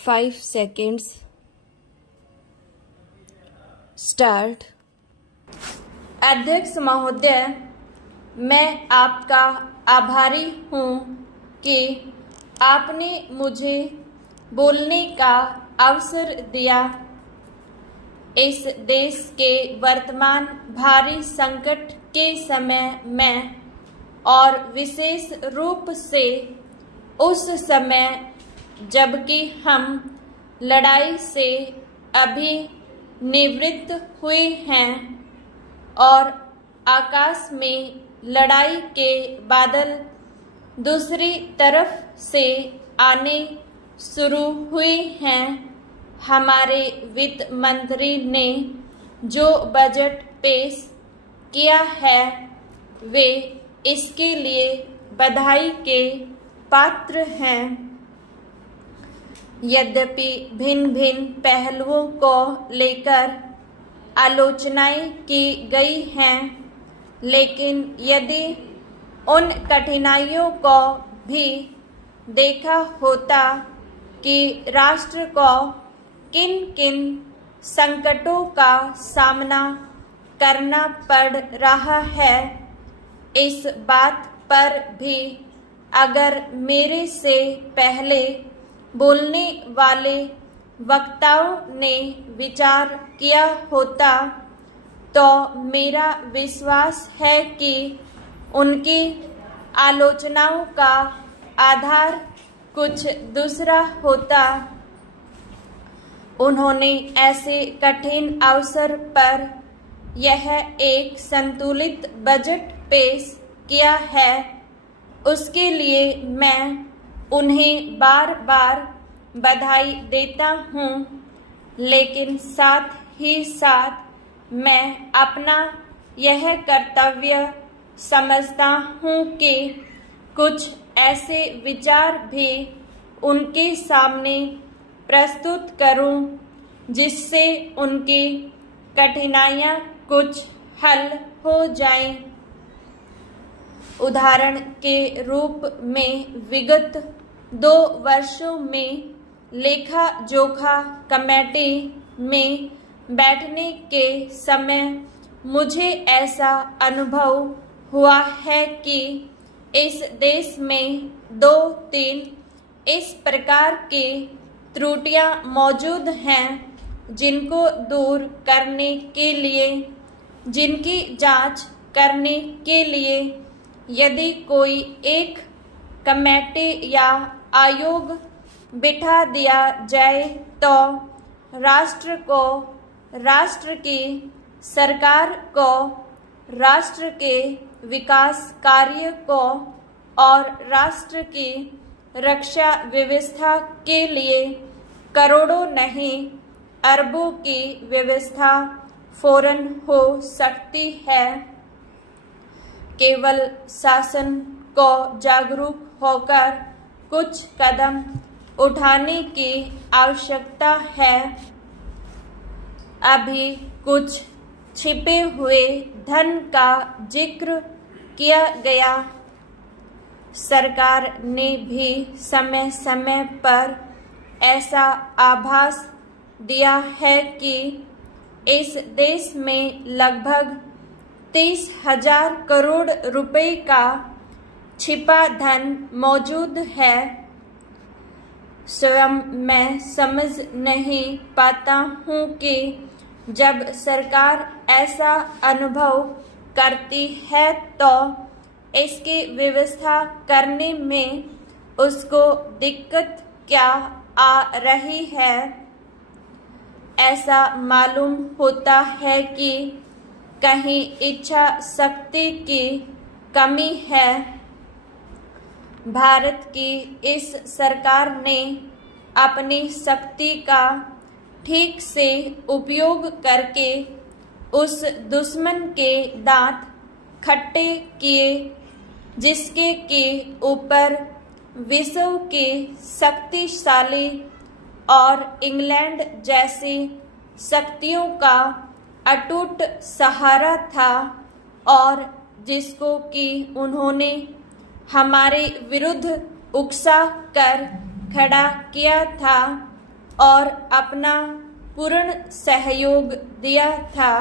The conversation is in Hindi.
5 seconds. स्टार्ट। अध्यक्ष महोदय, मैं आपका आभारी हूँ कि आपने मुझे बोलने का अवसर दिया। इस देश के वर्तमान भारी संकट के समय में और विशेष रूप से उस समय जबकि हम लड़ाई से अभी निवृत्त हुए हैं और आकाश में लड़ाई के बादल दूसरी तरफ से आने शुरू हुए हैं, हमारे वित्त मंत्री ने जो बजट पेश किया है वे इसके लिए बधाई के पात्र हैं। यद्यपि भिन्न भिन्न पहलुओं को लेकर आलोचनाएं की गई हैं, लेकिन यदि उन कठिनाइयों को भी देखा होता कि राष्ट्र को किन किन संकटों का सामना करना पड़ रहा है, इस बात पर भी अगर मेरे से पहले बोलने वाले वक्ताओं ने विचार किया होता तो मेरा विश्वास है कि उनकी आलोचनाओं का आधार कुछ दूसरा होता। उन्होंने ऐसे कठिन अवसर पर यह एक संतुलित बजट पेश किया है, उसके लिए मैं उन्हें बार बार बधाई देता हूँ, लेकिन साथ ही साथ मैं अपना यह कर्तव्य समझता हूँ कि कुछ ऐसे विचार भी उनके सामने प्रस्तुत करूँ जिससे उनकी कठिनाइयाँ कुछ हल हो जाएं। उदाहरण के रूप में विगत 2 वर्षों में लेखा जोखा कमेटी में बैठने के समय मुझे ऐसा अनुभव हुआ है कि इस देश में 2-3 इस प्रकार की त्रुटियां मौजूद हैं जिनको दूर करने के लिए, जिनकी जांच करने के लिए यदि कोई एक कमेटी या आयोग बिठा दिया जाए तो राष्ट्र को, राष्ट्र की सरकार को, राष्ट्र के विकास कार्य को और राष्ट्र की रक्षा व्यवस्था के लिए करोड़ों नहीं अरबों की व्यवस्था फौरन हो सकती है। केवल शासन को जागरूक होकर कुछ कदम उठाने की आवश्यकता है। अभी कुछ छिपे हुए धन का जिक्र किया गया। सरकार ने भी समय समय पर ऐसा आभास दिया है कि इस देश में लगभग 30,000 करोड़ रुपए का छिपा धन मौजूद है। स्वयं मैं समझ नहीं पाता हूँ कि जब सरकार ऐसा अनुभव करती है तो इसकी व्यवस्था करने में उसको दिक्कत क्या आ रही है। ऐसा मालूम होता है कि कहीं इच्छा शक्ति की कमी है। भारत की इस सरकार ने अपनी शक्ति का ठीक से उपयोग करके उस दुश्मन के दांत खट्टे किए जिसके के ऊपर विश्व के शक्तिशाली और इंग्लैंड जैसी शक्तियों का अटूट सहारा था और जिसको कि उन्होंने हमारे विरुद्ध उकसा कर खड़ा किया था। और अपना पूर्ण सहयोग दिया था।